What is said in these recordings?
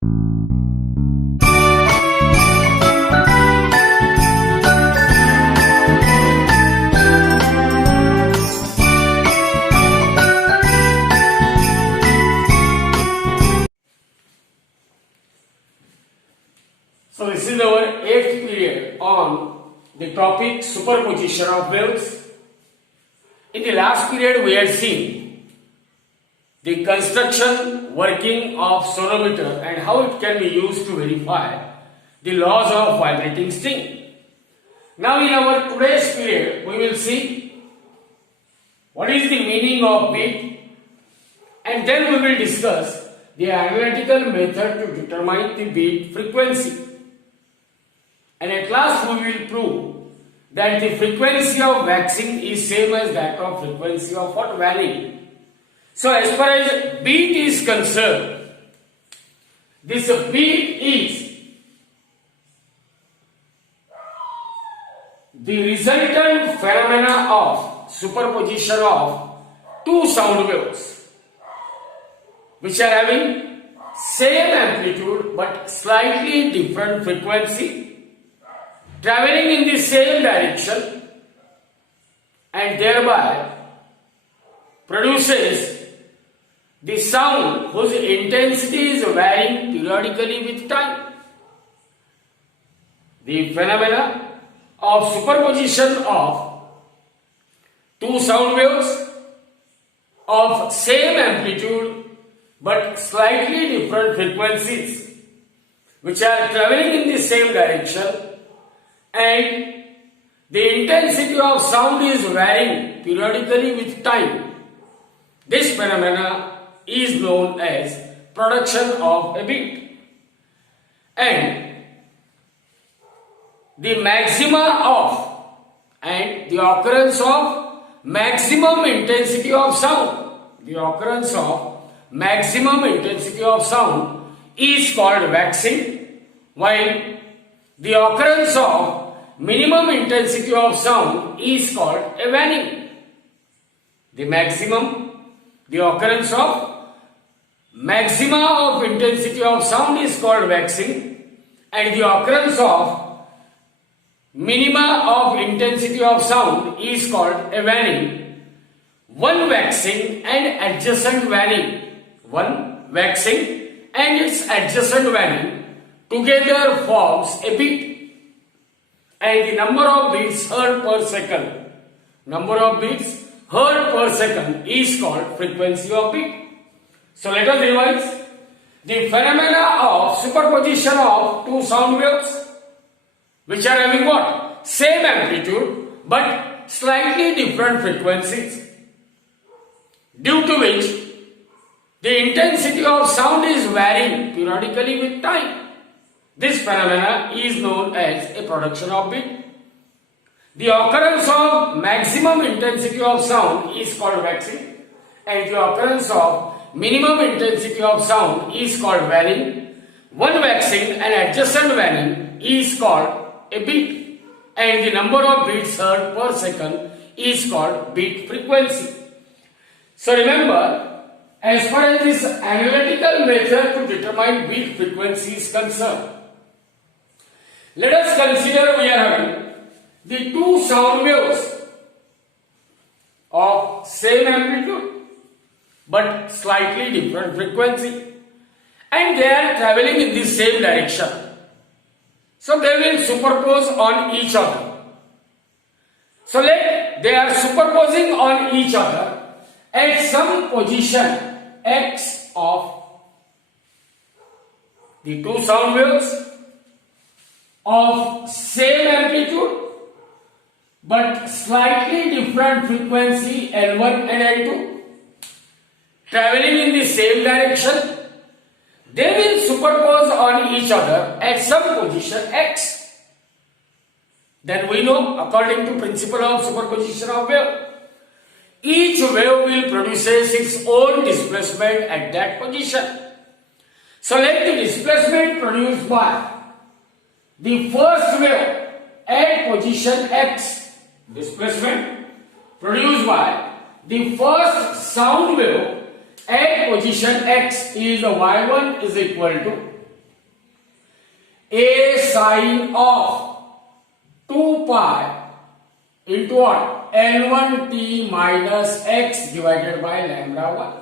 So this is our 8th period on the topic superposition of waves. In the last period we had seen the construction, working of sonometer and how it can be used to verify the laws of vibrating string. Now in our today's period we will see what is the meaning of beat, and then we will discuss the analytical method to determine the beat frequency. And at last we will prove that the frequency of waxing is same as that of frequency of what? Vanning. So as far as beat is concerned, this beat is the resultant phenomena of superposition of two sound waves which are having same amplitude but slightly different frequency, traveling in the same direction, and thereby produces the sound whose intensity is varying periodically with time. The phenomena of superposition of two sound waves of same amplitude but slightly different frequencies which are traveling in the same direction, and the intensity of sound is varying periodically with time. This phenomena is known as production of a beat. And the maxima of and the occurrence of maximum intensity of sound, is called waxing, while the occurrence of minimum intensity of sound is called a vanning. The occurrence of maxima of intensity of sound is called waxing, and the occurrence of minima of intensity of sound is called a vanning. One waxing and adjacent vanning, its adjacent vanning together forms a beat, and the number of beats heard per second is called frequency of beat. So let us revise the phenomena of superposition of two sound waves which are having what? Same amplitude but slightly different frequencies, due to which the intensity of sound is varying periodically with time. This phenomena is known as a production of beat. The occurrence of maximum intensity of sound is called waxing, and the occurrence of minimum intensity of sound is called vanning. One waxing and adjacent vanning is called a beat, and the number of beats heard per second is called beat frequency. So remember, as far as this analytical method to determine beat frequency is concerned, let us consider we are having the two sound waves of same amplitude but slightly different frequency, and they are traveling in the same direction. So they will superpose on each other. So they are superposing on each other at some position x of the two sound waves of same amplitude but slightly different frequency L1 and L2, traveling in the same direction. They will superpose on each other at some position x. Then we know, according to principle of superposition of wave, each wave will produce its own displacement at that position. So let the displacement produced by the first wave at position x, displacement produced by the first sound wave at position x is y1 is equal to a sine of 2 pi into what? L1t minus x divided by lambda 1.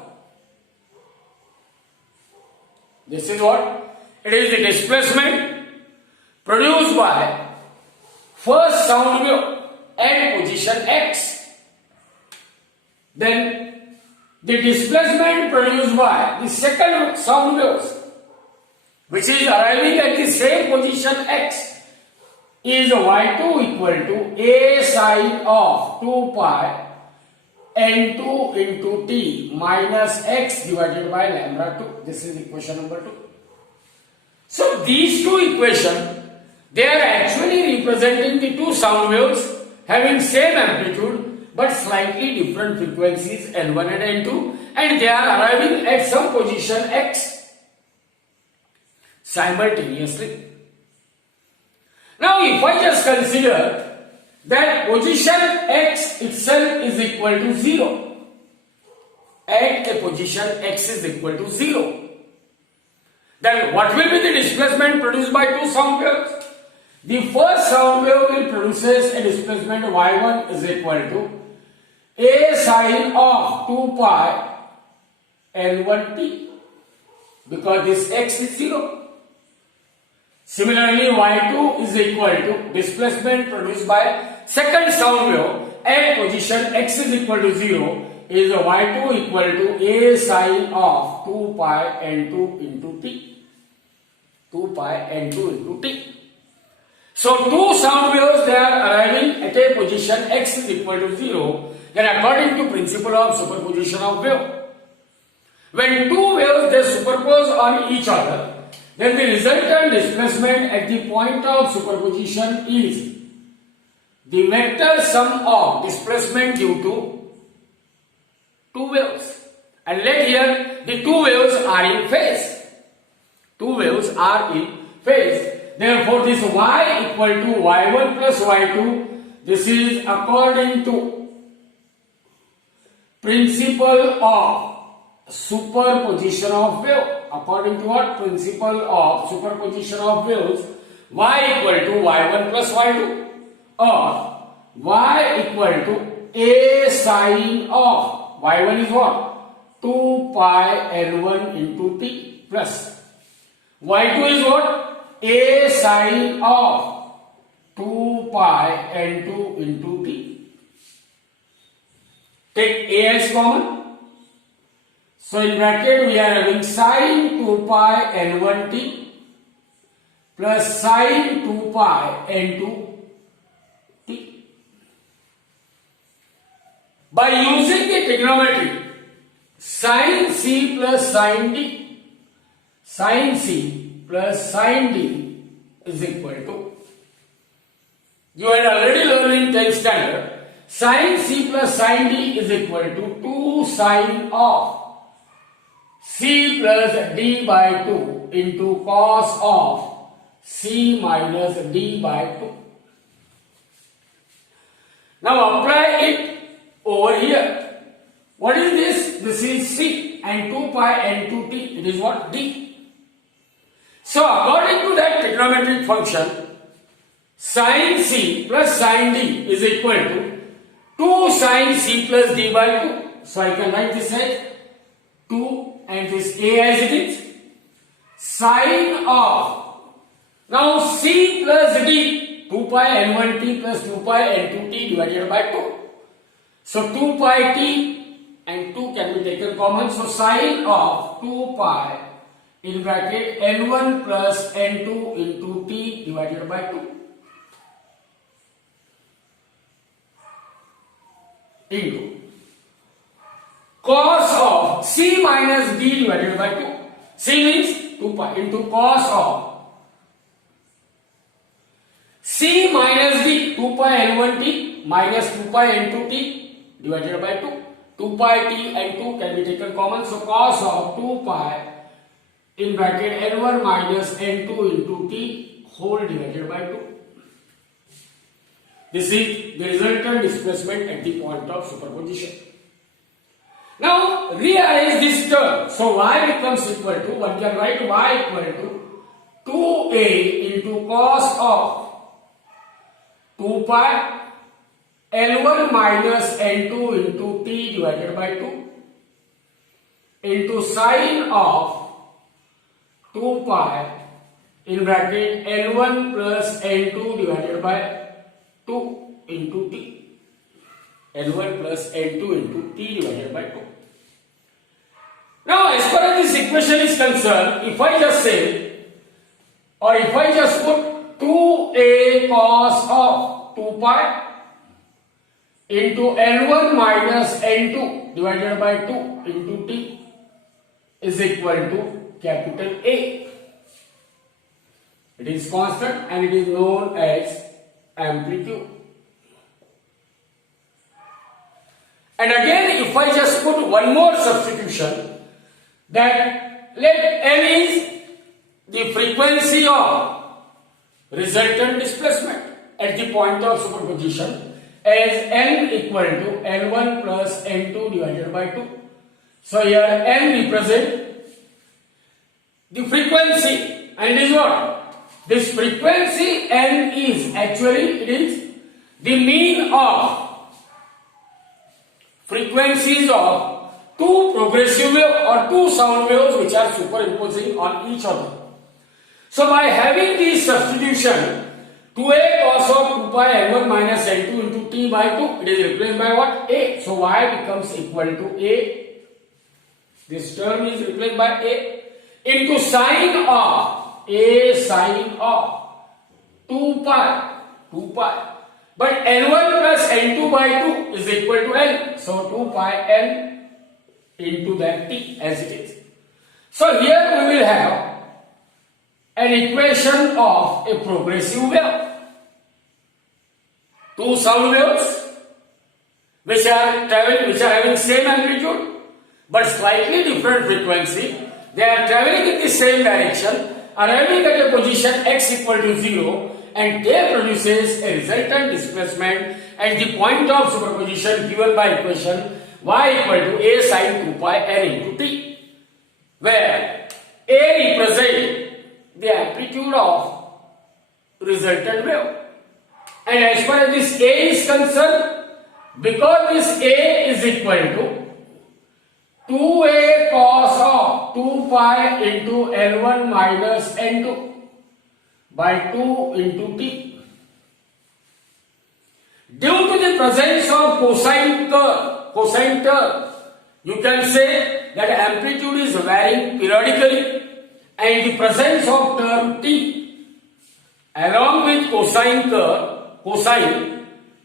This is what? It is the displacement produced by first sound wave at position x. Then the displacement produced by the second sound waves, which is arriving at the same position x, is y2 equal to a sine of 2 pi n2 into t minus x divided by lambda 2. This is equation number 2. So these two equations, they are actually representing the two sound waves having same amplitude but slightly different frequencies L1 and N2, and they are arriving at some position x simultaneously. Now if I just consider that position x itself is equal to 0, at a position x is equal to 0, then what will be the displacement produced by two sound waves? The first sound wave will produces a displacement y1 is equal to a sine of 2 pi L1t, because this x is 0. Similarly, y2 is equal to displacement produced by second sound wave at position x is equal to 0 is y2 equal to a sine of 2 pi n2 into t. 2 pi n2 into t. So two sound waves, they are arriving at a position x is equal to 0, then according to principle of superposition of wave, when two waves they superpose on each other, then the resultant displacement at the point of superposition is the vector sum of displacement due to two waves. And let here the two waves are in phase. Two waves are in phase. Therefore, this y equal to y1 plus y2, this is according to principle of superposition of wave. According to what? Principle of superposition of waves, y equal to y1 plus y2, or y equal to a sine of y1 is what? 2 pi l1 into t plus y2 is what? A sine of 2 pi n2 into t. Take a as common. So in bracket we are having sine 2 pi n1 t plus sine 2 pi n2 t. By using the trigonometry sin c plus sin d, sin c plus sin d is equal to, you had already learned in 10th standard, sin c plus sin d is equal to 2 sine of c plus d by 2 into cos of c minus d by 2. Now apply it over here. What is this? This is c, and 2 pi and 2t, it is what? D. So according to that trigonometric function, sin c plus sin d is equal to 2 sin c plus d by 2. So I can write this as 2 and this a as it is. Sine of, now c plus d, 2 pi n1 t plus 2 pi n2 t divided by 2. So 2 pi t and 2 can be taken common. So sine of 2 pi in bracket n1 plus n2 into t divided by 2 into cos of c minus d divided by 2. C means 2 pi into cos of c minus d, 2 pi n1 t minus 2 pi n2 t divided by 2. 2 pi t and 2 can be taken common. So cos of 2 pi in bracket n1 minus n2 into t whole divided by 2. This is the resultant displacement at the point of superposition. Now rearrange this term. So y becomes equal to, one can write y equal to 2a into cos of 2 pi L1 minus L2 into t divided by 2 into sine of 2 pi in bracket L1 plus L2 divided by 2 into t. L1 plus L2 into t divided by 2. Now, as far as this equation is concerned, if I just say, or if I just put 2a cos of 2 pi into L1 minus L2 divided by 2 into t is equal to capital A. It is constant and it is known as amplitude. And again, if I just put one more substitution, that let N is the frequency of resultant displacement at the point of superposition, as N equal to L1 plus N2 divided by 2. So here N represents the frequency, and is what? This frequency N is actually, it is the mean of frequencies of two progressive waves or two sound waves which are superimposing on each other. So by having this substitution, 2a cos of 2 pi L1 minus L2 into t by 2, it is replaced by what? A. So y becomes equal to A. This term is replaced by A into sine of A sine of 2 pi. But L1 plus L2 by 2 is equal to L. So 2 pi L into that t as it is. So here we will have an equation of a progressive wave. Two sound waves which are having same amplitude but slightly different frequency. They are traveling in the same direction, arriving at a position x equal to 0, and they produces a resultant displacement at the point of superposition given by equation y equal to a sin 2 pi n into t, where a represents the amplitude of resultant wave. And as far as this a is concerned, because this a is equal to 2a cos of 2 pi into L1 minus N2 by 2 into t. Due to the presence of cosine term, you can say that amplitude is varying periodically, and the presence of term t along with cosine,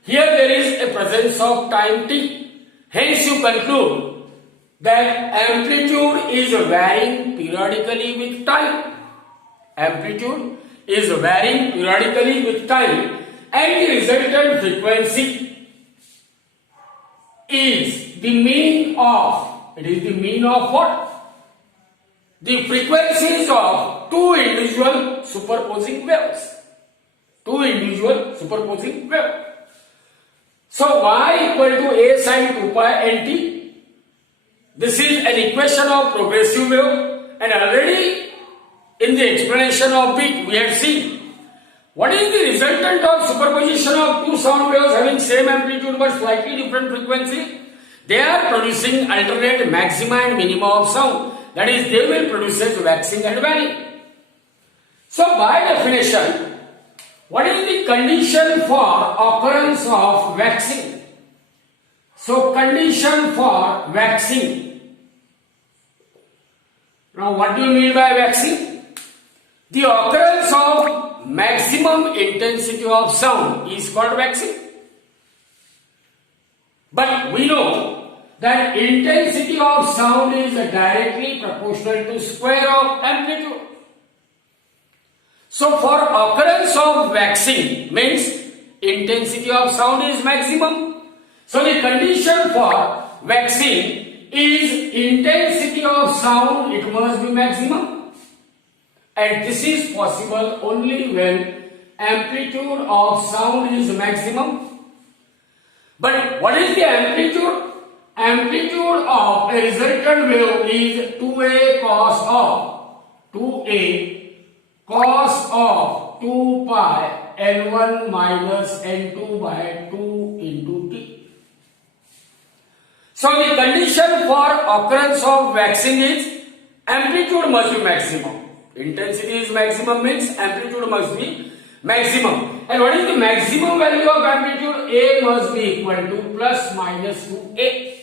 here there is a presence of time t. Hence you conclude that amplitude is varying periodically with time. Amplitude is varying periodically with time, and the resultant frequency is the mean of, it is the mean of what? The frequencies of two individual superposing waves. So y equal to a sin 2 pi nt. This is an equation of progressive wave, and already in the explanation of it we had seen what is the resultant of superposition of two sound waves having same amplitude but slightly different frequency. They are producing alternate maxima and minima of sound, that is, they will produce waxing and waning. So by definition, what is the condition for occurrence of waxing? So condition for waxing. Now what do you mean by waxing? The occurrence of maximum intensity of sound is called waxing. But we know that intensity of sound is directly proportional to square of amplitude. So for occurrence of waxing means intensity of sound is maximum. So the condition for waxing is intensity of sound, it must be maximum. And this is possible only when amplitude of sound is maximum. But what is the amplitude? Amplitude of a resultant wave is 2a cos cos of 2 pi n1 minus n2 by 2 into t. So the condition for occurrence of waxing is amplitude must be maximum. Intensity is maximum means amplitude must be maximum. And what is the maximum value of amplitude? A must be equal to plus minus 2a.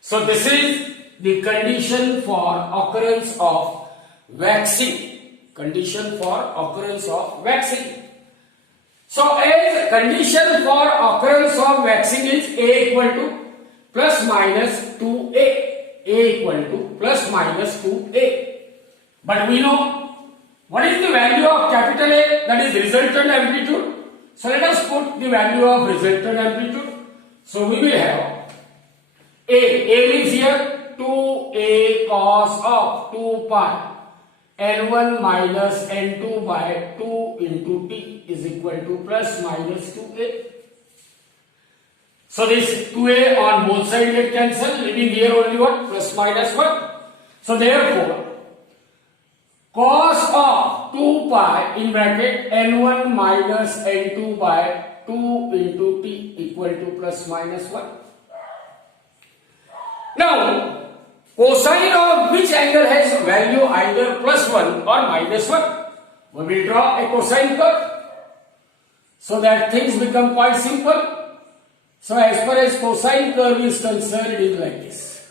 So this is the condition for occurrence of waxing. Condition for occurrence of waxing. So as condition for occurrence of waxing is A equal to plus minus 2a. A equal to plus minus 2a. But we know what is the value of capital A, that is resultant amplitude. So let us put the value of resultant amplitude. So we will have A means here 2a cos of 2 pi n1 minus n2 by 2 into t is equal to plus minus 2a. So this 2a on both sides get cancelled, leaving here only what? Plus minus 1. So therefore, cos of 2 pi in bracket n1 minus n2 by 2 into t equal to plus minus 1. Now, cosine of which angle has value either plus 1 or minus 1? We will draw a cosine curve so that things become quite simple. So as far as cosine curve is concerned, it is like this.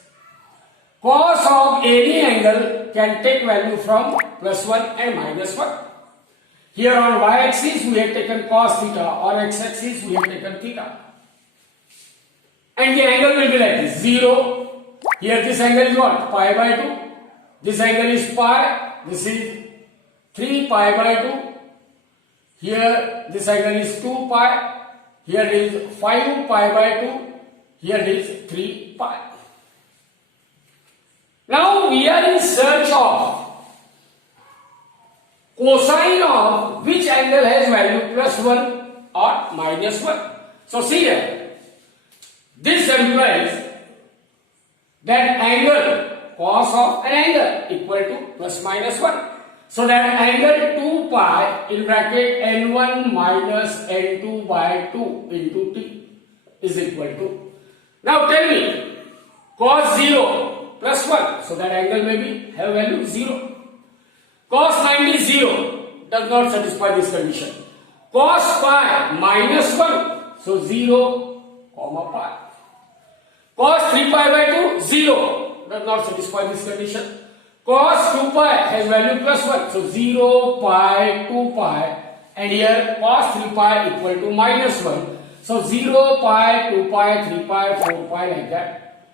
Cos of any angle can take value from plus 1 and minus 1. Here on y-axis we have taken cos theta, or x-axis we have taken theta. And the angle will be like this, 0. Here this angle is what? Pi by 2. This angle is pi. This is 3 pi by 2. Here this angle is 2 pi. Here is 5 pi by 2. Here is 3 pi. Now we are in search of cosine of which angle has value plus 1 or minus 1. So see here. This implies that angle cos of an angle equal to plus minus 1. So that angle 2 pi in bracket n1 minus n2 by 2 into t is equal to. Now tell me, cos 0 plus 1. So that angle may be have value 0. Cos 90 0 does not satisfy this condition. Cos pi minus 1. So 0 comma pi. Cos 3 pi by 2, 0 does not satisfy this condition. Cos 2 pi has value plus 1, so 0 pi 2 pi, and here cos 3 pi equal to minus 1, so 0 pi 2 pi 3 pi 4 pi like that.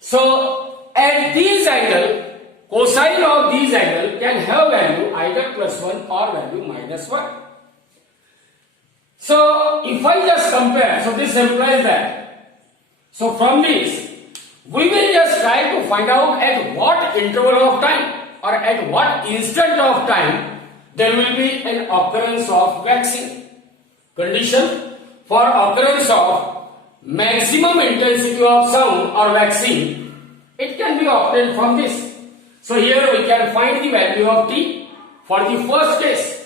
So at these angle, cosine of these angle can have value either plus 1 or value minus 1. So if I just compare, so this implies that. So from this, we will just try to find out at what interval of time or at what instant of time there will be an occurrence of waxing. Condition for occurrence of maximum intensity of sound or waxing, it can be obtained from this. So here we can find the value of t for the first case.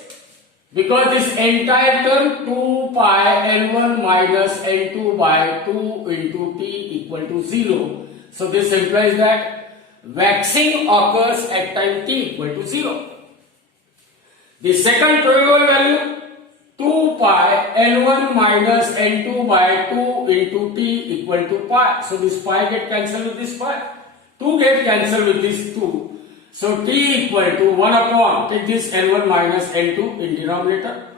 Because this entire term 2 pi n1 minus n2 by 2 into t equal to 0. So this implies that waxing occurs at time t equal to 0. The second probable value 2 pi n1 minus n2 by 2 into t equal to pi. So this pi get cancelled with this pi. 2 get cancelled with this 2. So t equal to 1 upon, take this n1 minus n2 in denominator.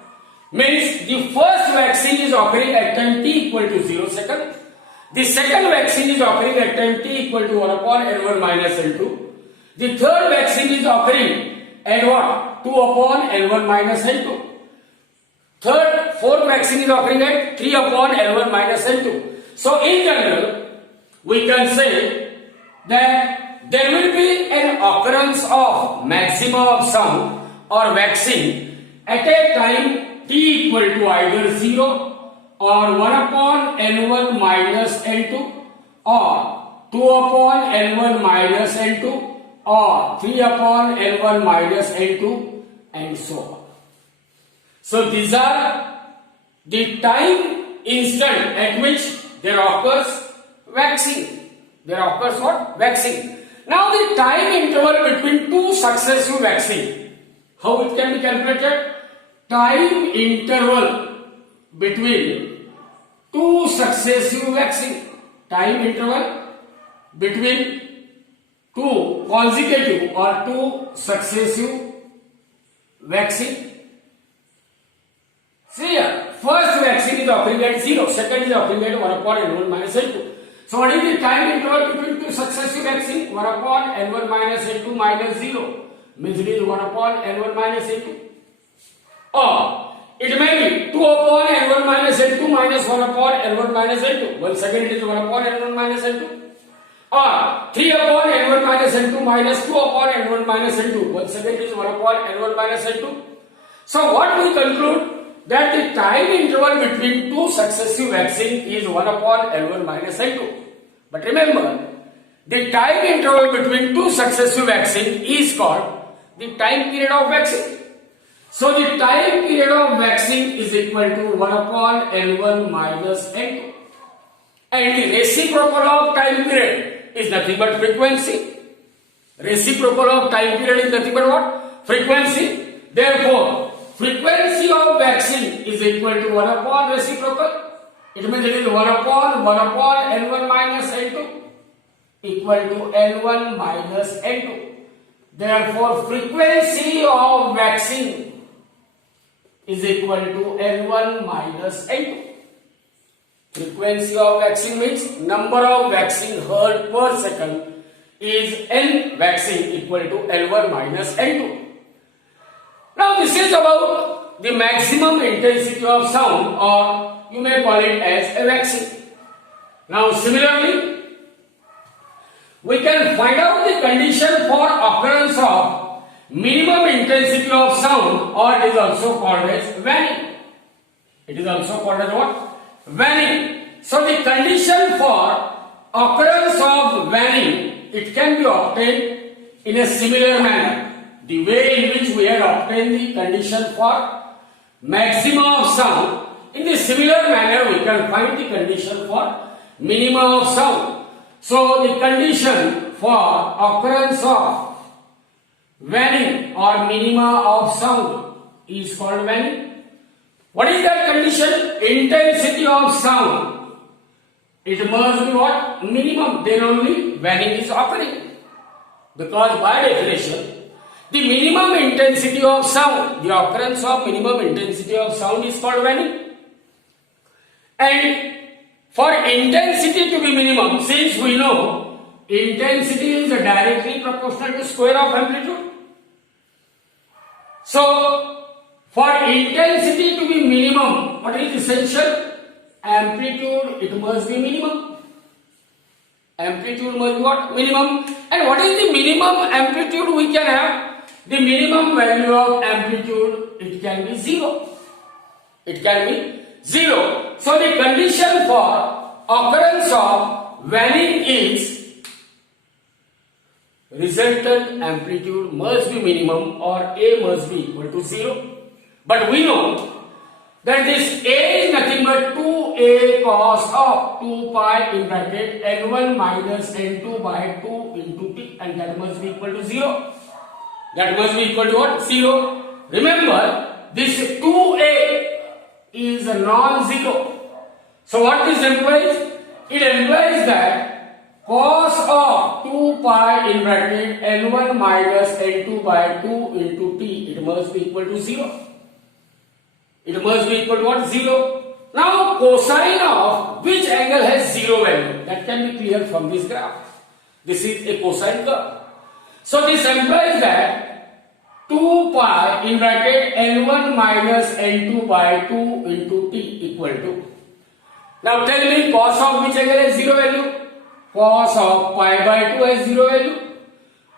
Means the first waxing is occurring at time t equal to 0 second. The second waxing is occurring at time t equal to 1 upon n1 minus n2. The third waxing is occurring at what? 2 upon n1 minus n2. Fourth waxing is occurring at 3 upon n1 minus n2. So in general, we can say that there will be an occurrence of maximum of sound or waxing at a time t equal to either 0 or 1 upon n1 minus n2 or 2 upon n1 minus n2 or 3 upon n1 minus n2 and so on. So these are the time instant at which there occurs waxing. There occurs what? Waxing. Now the time interval between two successive waxing. How it can be calculated? Time interval between two successive waxing. Time interval between two consecutive or two successive waxing. See here, first waxing is occurring at 0, second is occurring at 1 upon n1 minus n2. So what is the time interval between two successive waxing? 1 upon n1 minus n2 minus 0. Means it is 1 upon n1 minus n2. Or it may be 2 upon n1 minus n2 minus 1 upon n1 minus n2. Well, second it is 1 upon n1 minus n2. Or 3 upon n1 minus n2 minus 2 upon n1 minus n2. Well, second it is 1 upon n1 minus n2. So what we conclude? That the time interval between two successive waxing is 1 upon L1 minus L2. But remember, the time interval between two successive waxing is called the time period of waxing. So the time period of waxing is equal to 1 upon L1 minus L2. And the reciprocal of time period is nothing but frequency. Reciprocal of time period is nothing but what? Frequency. Therefore, frequency of waxing is equal to 1 upon reciprocal. It means it is 1 upon N1 minus N2 equal to N1 minus N2. Therefore, frequency of waxing is equal to N1 minus N2. Frequency of waxing means number of waxing heard per second is N waxing equal to L1 minus N2. Now this is about the maximum intensity of sound, or you may call it as a waxing. Now similarly, we can find out the condition for occurrence of minimum intensity of sound, or it is also called as waning. It is also called as what? Waning. So the condition for occurrence of waning, it can be obtained in a similar manner. The way in which we had obtained the condition for maximum of sound, in the similar manner we can find the condition for minimum of sound. So the condition for occurrence of waning or minima of sound is called waning. What is that condition? Intensity of sound. It must be what? Minimum. Then only waning is occurring. Because by definition, the minimum intensity of sound, the occurrence of minimum intensity of sound is called waning. And for intensity to be minimum, since we know intensity is directly proportional to square of amplitude. So, for intensity to be minimum, what is essential? Amplitude, it must be minimum. Amplitude must be what? Minimum. And what is the minimum amplitude we can have? The minimum value of amplitude, it can be 0. It can be 0. So the condition for occurrence of waning is resultant amplitude must be minimum or A must be equal to 0. But we know that this A is nothing but 2A cos of 2 pi in bracket N1 minus N2 by 2 into T, and that must be equal to 0. That must be equal to what? 0. Remember, this 2A is a non-zero. So what this implies? It implies that cos of 2 pi in bracket N1 minus N2 by 2 into T, it must be equal to 0. It must be equal to what? 0. Now cosine of which angle has 0 value? That can be clear from this graph. This is a cosine curve. So this implies that 2 pi in bracket N1 minus N2 by 2 into T equal to. Now tell me cos of which angle has 0 value? Cos of pi by 2 has 0 value.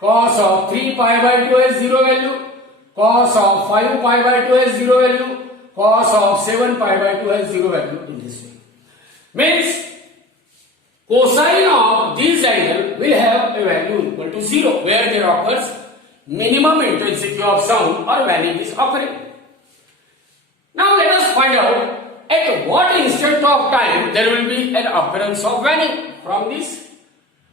Cos of 3 pi by 2 has 0 value. Cos of 5 pi by 2 has 0 value. Cos of 7 pi by 2 has 0 value in this way. Means cosine of this angle will have a value equal to 0 where there occurs minimum intensity of sound or varying is occurring. Now let us find out at what instant of time there will be an occurrence of varying. From this,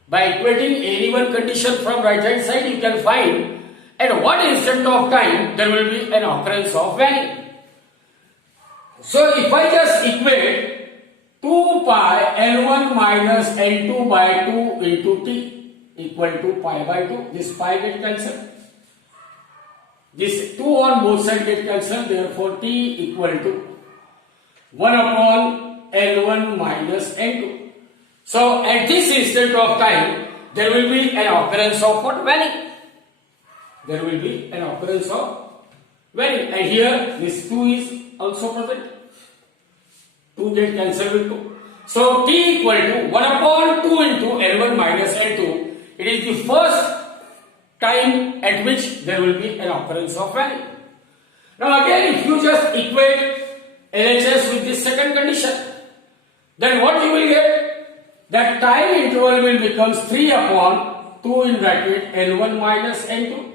by equating any one condition from right hand side, you can find at what instant of time there will be an occurrence of varying. So if I just equate 2 pi L1 minus L2 by 2 into T equal to pi by 2, this pi get cancelled. This 2 on both sides get cancelled, therefore T equal to 1 upon L1 minus L2. So at this instant of time, there will be an occurrence of what? Varying. There will be an occurrence of varying. And here this 2 is also present. 2 get cancelled with 2. So T equal to 1 upon 2 into L1 minus L2. It is the first time at which there will be an occurrence of varying. Now again, if you just equate LHS with this second condition, then what you will get? That time interval will becomes 3 upon 2 in bracket L1 minus L2.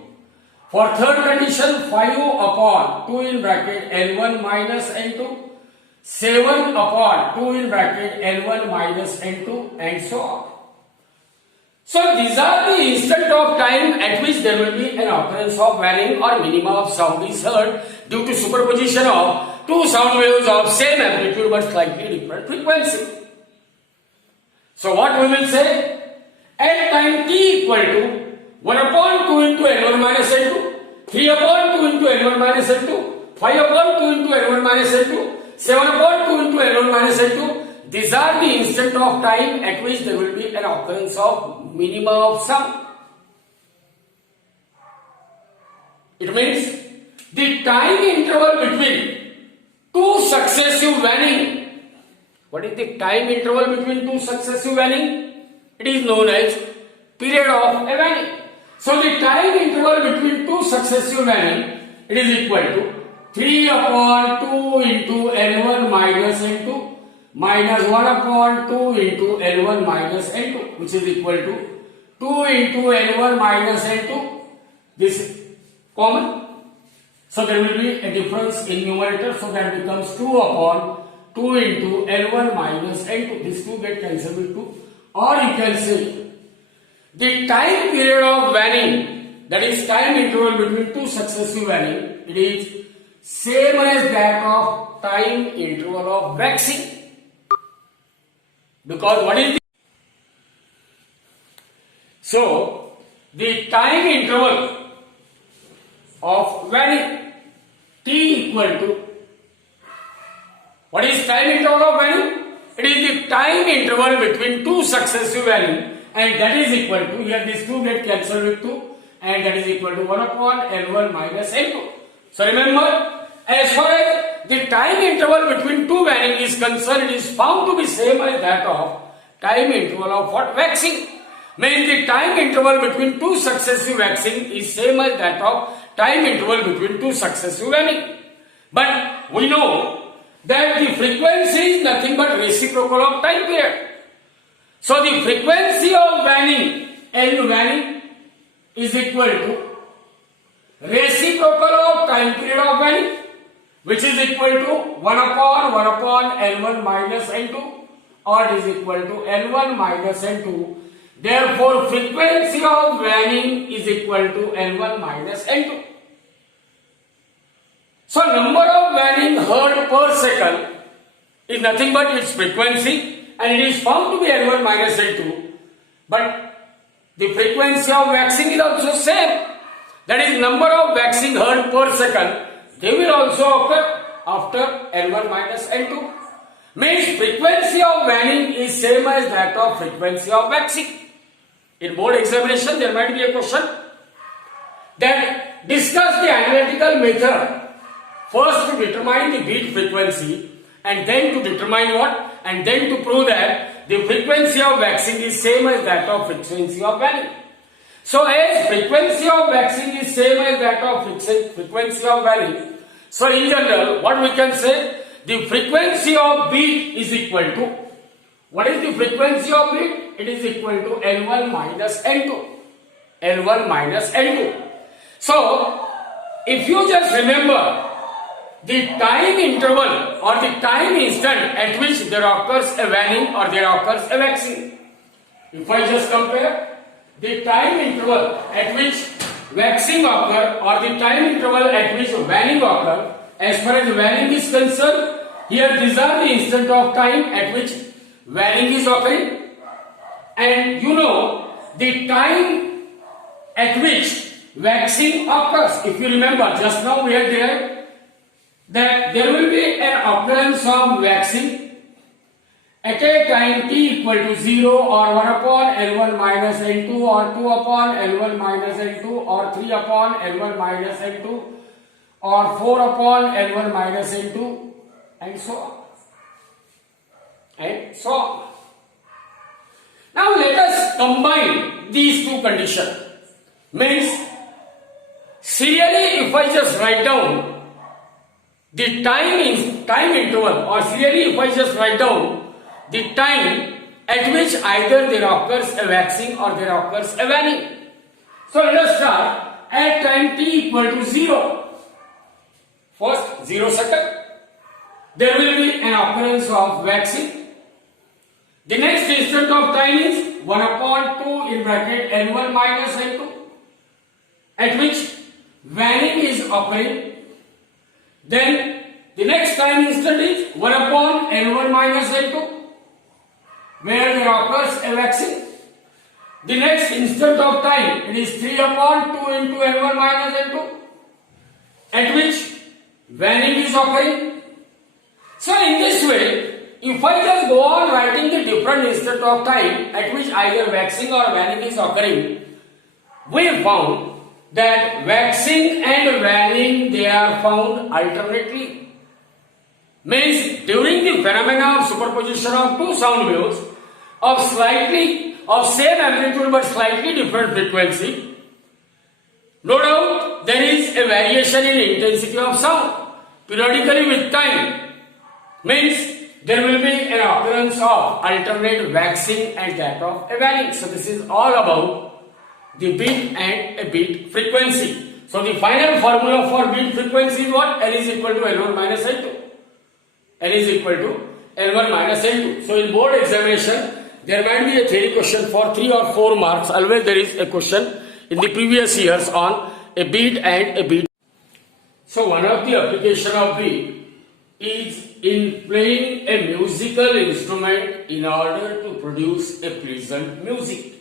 For third condition, 5 upon 2 in bracket L1 minus L2. 7 upon 2 in bracket L1 minus L2 and so on. So these are the instant of time at which there will be an occurrence of varying or minima of sound is heard due to superposition of two sound waves of same amplitude but slightly different frequency. So what we will say? At time t equal to 1 upon 2 into L1 minus L2, 3 upon 2 into L1 minus L2, 5 upon 2 into L1 minus L2, 7 upon 2 into L1 minus L2. These are the instant of time at which there will be an occurrence of minima of sound. It means the time interval between two successive varying. What is the time interval between two successive varying? It is known as period of a varying. So the time interval between two successive varying, it is equal to 3 upon 2 into L1 minus L2 minus 1 upon 2 into L1 minus L2, which is equal to 2 into L1 minus L2. This is common. So there will be a difference in numerator, so that becomes 2 upon 2 into L1 minus L2. These 2 get cancelled with 2. Or you can say the time period of varying, that is time interval between two successive varying, it is same as that of time interval of waxing. Because what is the so the time interval of varying t equal to what is time interval of varying? It is the time interval between two successive varying, and that is equal to, here these 2 get cancelled with 2, and that is equal to 1 upon L1 minus L2. So remember, as far as the time interval between two varying is concerned, it is found to be same as that of time interval of what? Waxing. Means the time interval between two successive waxing is same as that of time interval between two successive varying. But we know that the frequency is nothing but reciprocal of time period. So the frequency of varying, L varying, is equal to reciprocal of time period of varying, which is equal to 1 upon L1 minus L2, or it is equal to L1 minus L2. Therefore, frequency of varying is equal to L1 minus L2. So, number of varying heard per second is nothing but its frequency, and it is found to be L1 minus L2. But the frequency of waxing is also same. That is, number of waxing heard per second, they will also occur after L1 minus L2. Means frequency of varying is same as that of frequency of waxing. In board examination, there might be a question that discuss the analytical method. First to determine the beat frequency, and then to determine what? And then to prove that the frequency of waxing is same as that of frequency of varying. So as frequency of waxing is same as that of frequency of varying, so in general, what we can say? The frequency of beat is equal to, what is the frequency of beat? It is equal to L1 minus L2. L1 minus L2. So, if you just remember the time interval or the time instant at which there occurs a waning or there occurs a waxing. If I just compare the time interval at which waxing occur or the time interval at which waning occur, as far as waning is concerned, here these are the instant of time at which waning is occurring, and you know the time at which waxing occurs. If you remember, just now we had derived that there will be an occurrence of waxing at a time t equal to 0 or 1 upon L1 minus L2 or 2 upon L1 minus L2 or 3 upon L1 minus L2 or 4 upon L1 minus L2 and so on. And so on. Now let us combine these two conditions. Means, serially if I just write down the time interval, or serially if I just write down the time at which either there occurs a waxing or there occurs a waning. So let us start at time t equal to 0. First 0 second, there will be an occurrence of waxing. The next instant of time is 1 upon 2 in bracket L1 minus L2, at which waning is occurring. Then the next time instant is 1 upon L1 minus L2, where there occurs a waxing. The next instant of time, it is 3 upon 2 into L1 minus L2, at which waning is occurring. So in this way, if I just go on writing the different instant of time at which either waxing or waning is occurring, we found that waxing and waning, they are found alternately. Means during the phenomena of superposition of two sound waves of same amplitude but slightly different frequency, no doubt there is a variation in intensity of sound periodically with time. Means there will be an occurrence of alternate waxing and that of a waning. So this is all about the beat and a beat frequency. So the final formula for beat frequency is what? L is equal to L1 minus L2. L is equal to L1 minus L2. So in board examination, there might be a theory question for 3 or 4 marks. Always there is a question in the previous years on a beat and a beat. So one of the application of beat is in playing a musical instrument in order to produce a pleasant music.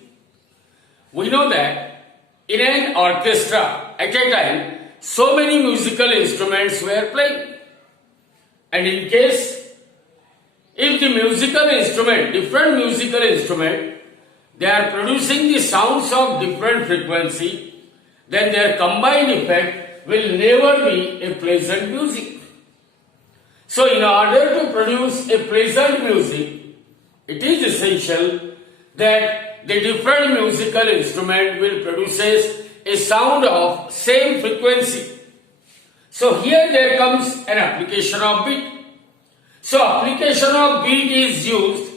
We know that in an orchestra at a time, so many musical instruments were playing. And in case, if the musical instrument, different musical instrument, they are producing the sounds of different frequency, then their combined effect will never be a pleasant music. So in order to produce a pleasant music, it is essential that the different musical instrument will produce a sound of same frequency. So here there comes an application of beat. So application of beat is used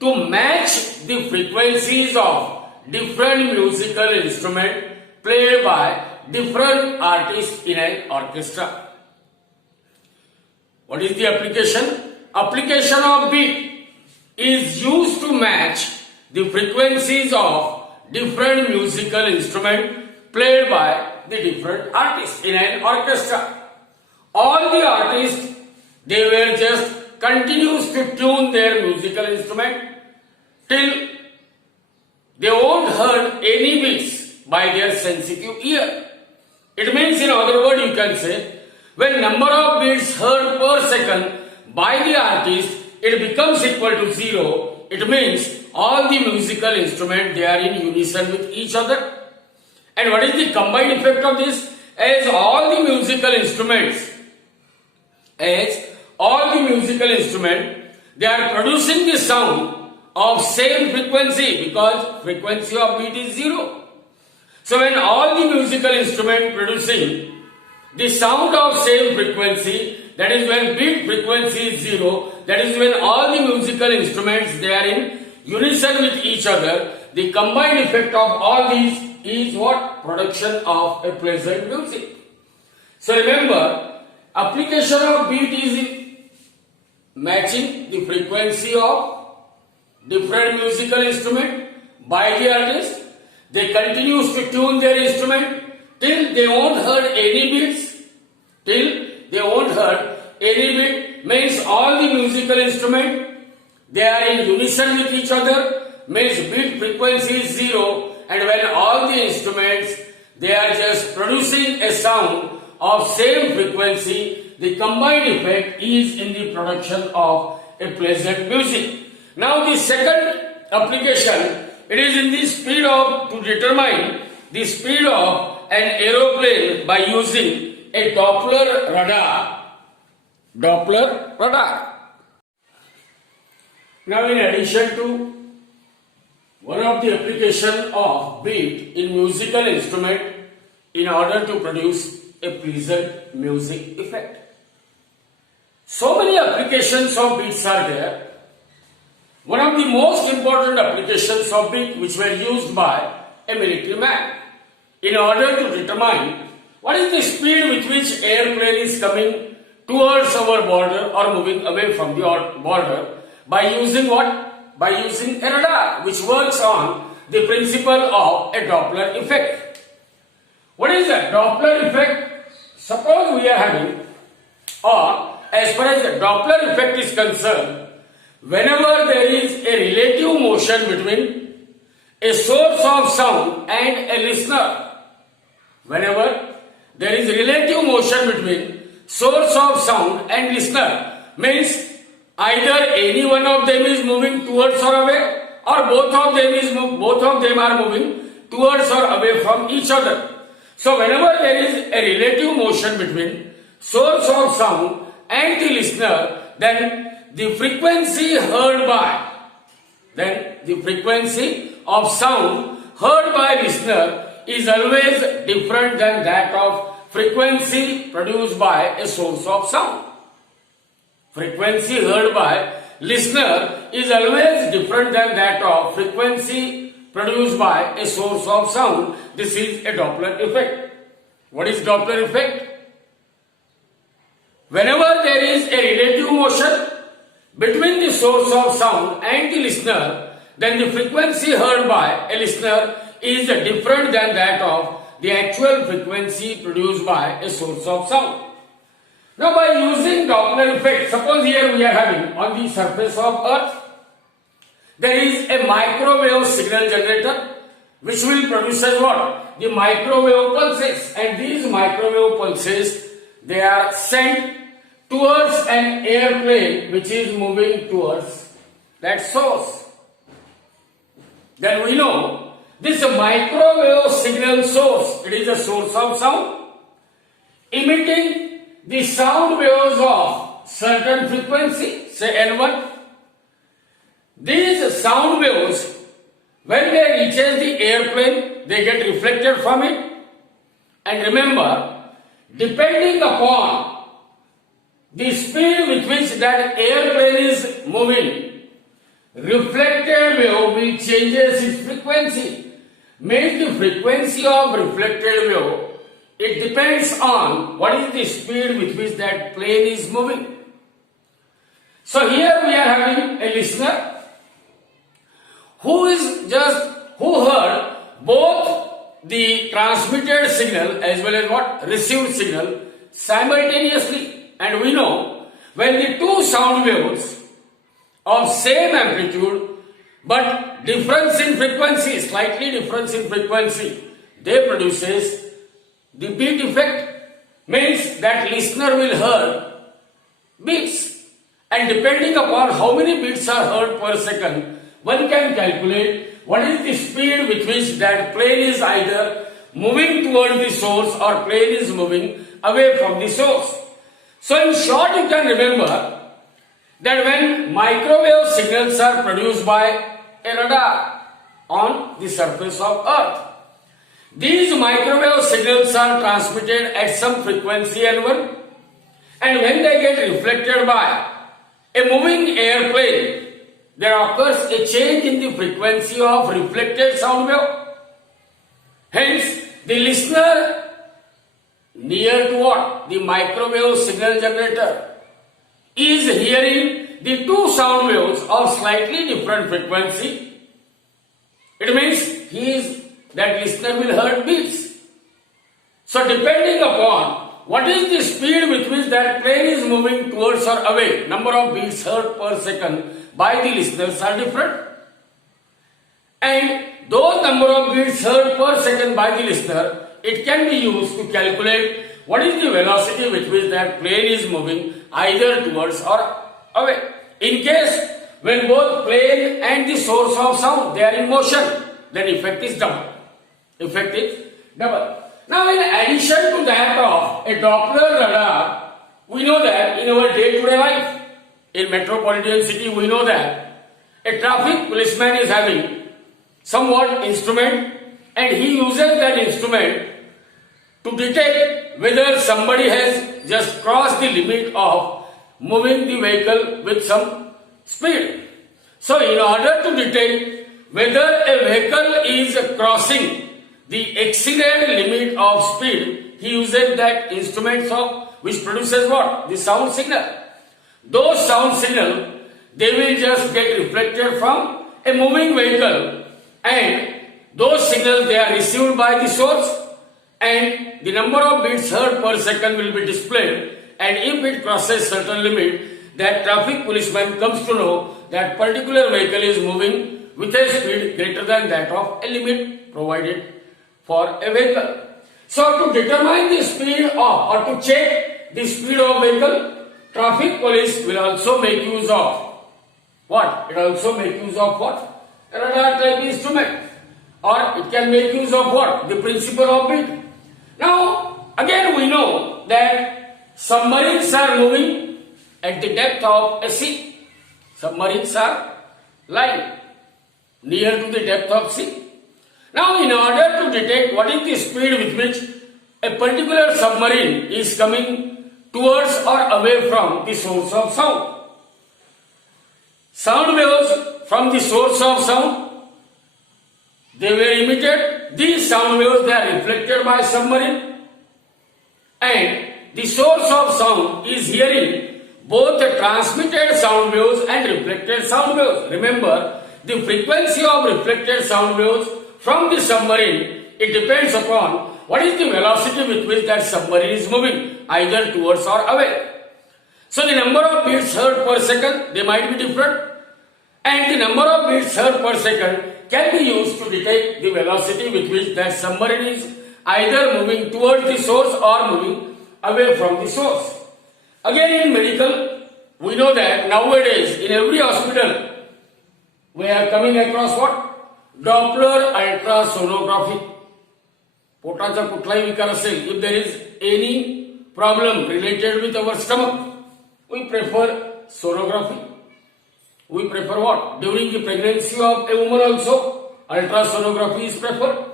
to match the frequencies of different musical instrument played by different artists in an orchestra. What is the application? Application of beat is used to match the frequencies of different musical instrument played by the different artists in an orchestra. All the artists, they were just continues to tune their musical instrument till they won't heard any beats by their sensitive ear. It means, in other words, you can say, when number of beats heard per second by the artist, it becomes equal to 0. It means all the musical instruments, they are in unison with each other. And what is the combined effect of this? As all the musical instruments, they are producing the sound of same frequency, because frequency of beat is 0. So when all the musical instruments producing the sound of same frequency, that is when beat frequency is 0, that is when all the musical instruments, they are in unison with each other, the combined effect of all these is what? Production of a pleasant music. So remember, application of beat is matching the frequency of different musical instrument by the artist. They continue to tune their instrument till they won't heard any beats. Till they won't heard any beat means all the musical instrument they are in unison with each other, means beat frequency is zero, and when all the instruments they are just producing a sound of same frequency, the combined effect is in the production of a pleasant music. Now the second application, it is in the speed of, to determine the speed of an aeroplane by using a Doppler radar. Doppler radar. Now in addition to one of the application of beat in musical instrument in order to produce a pleasant music effect. So many applications of beats are there. One of the most important applications of beat which were used by a military man in order to determine what is the speed with which airplane is coming towards our border or moving away from the border by using what? By using a radar which works on the principle of a Doppler effect. What is that Doppler effect? Suppose we are having, or as far as the Doppler effect is concerned, whenever there is a relative motion between a source of sound and a listener, whenever there is relative motion between source of sound and listener, means either any one of them is moving towards or away, or both of them are moving towards or away from each other. So whenever there is a relative motion between source of sound and the listener, then the frequency heard by, then the frequency of sound heard by listener is always different than that of frequency produced by a source of sound. Frequency heard by listener is always different than that of frequency produced by a source of sound. This is a Doppler effect. What is Doppler effect? Whenever there is a relative motion between the source of sound and the listener, then the frequency heard by a listener is different than that of the actual frequency produced by a source of sound. Now by using Doppler effect, suppose here we are having on the surface of earth, there is a microwave signal generator which will produce as what? The microwave pulses, and these microwave pulses, they are sent towards an airplane which is moving towards that source. Then we know this microwave signal source, it is a source of sound emitting the sound waves of certain frequency, say L1. These sound waves, when they reaches the airplane, they get reflected from it. And remember, depending upon the speed with which that airplane is moving, reflected wave will changes its frequency. Means the frequency of reflected wave, it depends on what is the speed with which that plane is moving. So here we are having a listener who heard both the transmitted signal as well as what? Received signal simultaneously. And we know when the two sound waves of same amplitude but difference in frequency, slightly difference in frequency, they produces the beat effect, means that listener will hear beats, and depending upon how many beats are heard per second, one can calculate what is the speed with which that plane is either moving toward the source or plane is moving away from the source. So in short, you can remember that when microwave signals are produced by a radar on the surface of earth, these microwave signals are transmitted at some frequency L1, and when they get reflected by a moving airplane, there occurs a change in the frequency of reflected sound wave. Hence, the listener near to what? The microwave signal generator is hearing the two sound waves of slightly different frequency. It means that listener will hear beats. So depending upon what is the speed with which that plane is moving towards or away, number of beats heard per second by the listeners are different. And those number of beats heard per second by the listener, it can be used to calculate what is the velocity with which that plane is moving either towards or away. In case when both plane and the source of sound they are in motion, then effect is double. Effect is double. Now in addition to that of a Doppler radar, we know that in our day-to-day life, in metropolitan city, we know that a traffic policeman is having somewhat instrument and he uses that instrument to detect whether somebody has just crossed the limit of moving the vehicle with some speed. So in order to detect whether a vehicle is crossing the exceeded limit of speed, he uses that instrument which produces what? The sound signal. Those sound signals, they will just get reflected from a moving vehicle, and those signals they are received by the source, and the number of beats heard per second will be displayed, and if it crosses certain limit, that traffic policeman comes to know that particular vehicle is moving with a speed greater than that of a limit provided for a vehicle. So to determine the speed of or to check the speed of vehicle, traffic police will also make use of what? It also make use of what? A radar type instrument. Or it can make use of what? The principle of beat. Now, again we know that submarines are moving at the depth of a sea. Submarines are lying near to the depth of sea. Now, in order to detect what is the speed with which a particular submarine is coming towards or away from the source of sound, sound waves from the source of sound, they were emitted. These sound waves they are reflected by submarine, and the source of sound is hearing both the transmitted sound waves and reflected sound waves. Remember, the frequency of reflected sound waves from the submarine, it depends upon what is the velocity with which that submarine is moving, either towards or away. So the number of beats heard per second, they might be different, and the number of beats heard per second can be used to detect the velocity with which that submarine is either moving towards the source or moving away from the source. Again, in medical, we know that nowadays in every hospital we are coming across what? Doppler ultrasonography. पोटाचा कुठलाही विकार असेल, if there is any problem related with our stomach, we prefer sonography. We prefer what? During the pregnancy of a woman also, ultrasonography is preferred.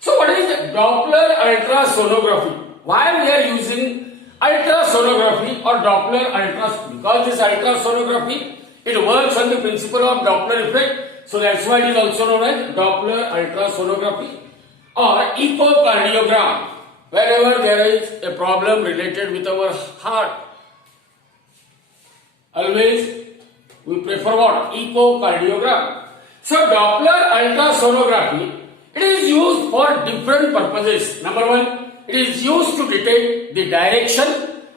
So what is Doppler ultrasonography? Why we are using ultrasonography or Doppler ultrasonography? Because this ultrasonography, it works on the principle of Doppler effect. So that's why it is also known as Doppler ultrasonography or echocardiogram. Whenever there is a problem related with our heart, always we prefer what? Echocardiogram. So Doppler ultrasonography, it is used for different purposes. Number one, it is used to detect the direction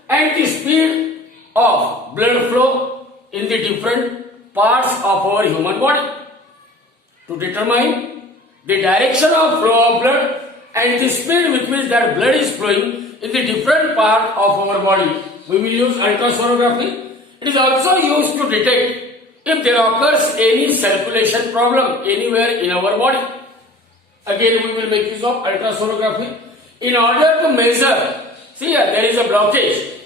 and the speed of blood flow in the different parts of our human body. To determine the direction of flow of blood and the speed with which that blood is flowing in the different part of our body, we will use ultrasonography. It is also used to detect if there occurs any circulation problem anywhere in our body. Again, we will make use of ultrasonography in order to measure. See here, there is a blockage.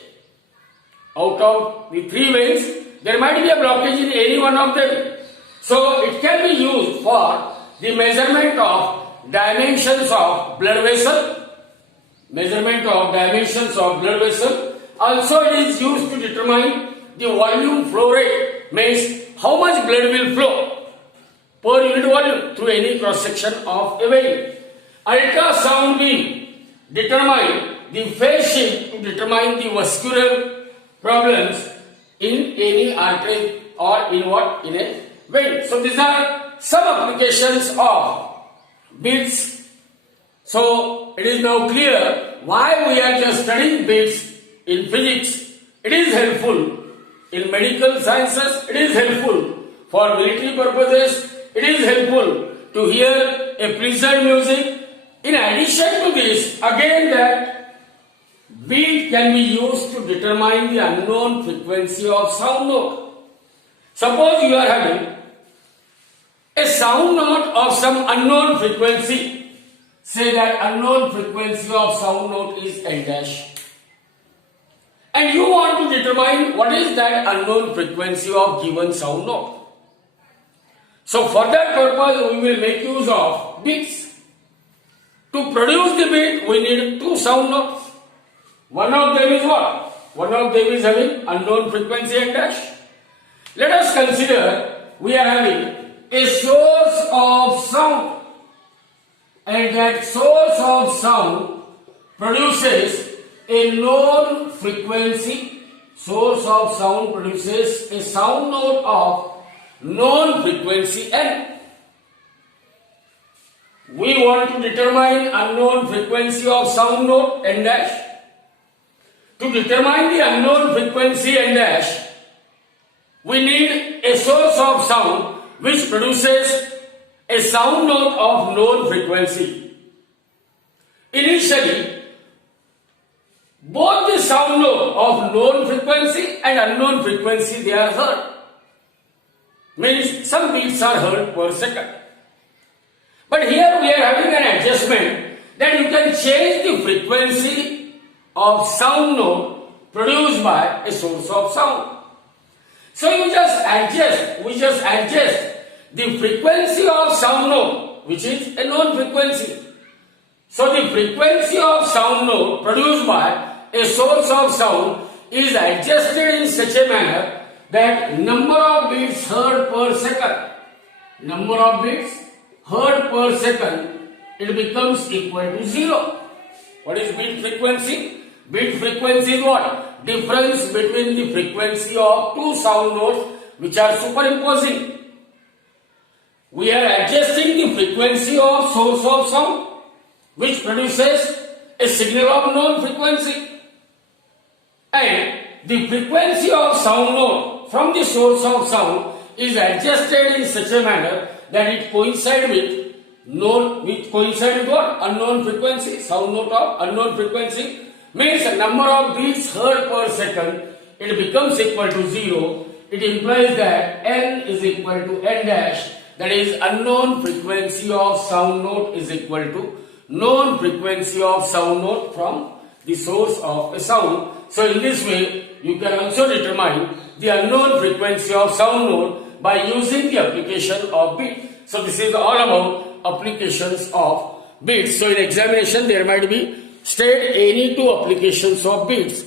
Out of the three veins, there might be a blockage in any one of them. So it can be used for the measurement of dimensions of blood vessel. Measurement of dimensions of blood vessel. Also, it is used to determine the volume flow rate. Means how much blood will flow per unit volume through any cross section of a vein. Ultrasound will determine the phase shift to determine the vascular problems in any artery or in what? In a vein. So these are some applications of beads. So it is now clear why we are just studying beads in physics. It is helpful in medical sciences. It is helpful for military purposes. It is helpful to hear a pleasant music. In addition to this, again that beat can be used to determine the unknown frequency of sound note. Suppose you are having a sound note of some unknown frequency. Say that unknown frequency of sound note is L dash. And you want to determine what is that unknown frequency of given sound note. So for that purpose, we will make use of beats. To produce the beat, we need two sound notes. One of them is what? One of them is having unknown frequency L dash. Let us consider we are having a source of sound, and that source of sound produces a known frequency. Source of sound produces a sound note of known frequency N. We want to determine unknown frequency of sound note N dash. To determine the unknown frequency N dash, we need a source of sound which produces a sound note of known frequency. Initially, both the sound note of known frequency and unknown frequency they are heard. Means some beats are heard per second. But here we are having an adjustment that you can change the frequency of sound note produced by a source of sound. So we just adjust the frequency of sound note, which is a known frequency. So the frequency of sound note produced by a source of sound is adjusted in such a manner that number of beats heard per second, it becomes equal to 0. What is beat frequency? Beat frequency is what? Difference between the frequency of two sound notes which are superimposing. We are adjusting the frequency of source of sound which produces a signal of known frequency, and the frequency of sound note from the source of sound is adjusted in such a manner that it coincides with what? Unknown frequency. Sound note of unknown frequency means the number of beats heard per second, it becomes equal to 0. It implies that N is equal to N dash, that is unknown frequency of sound note is equal to known frequency of sound note from the source of a sound. So in this way, you can also determine the unknown frequency of sound note by using the application of beat. So this is all about applications of beats. So in examination, there might be state any two applications of beats.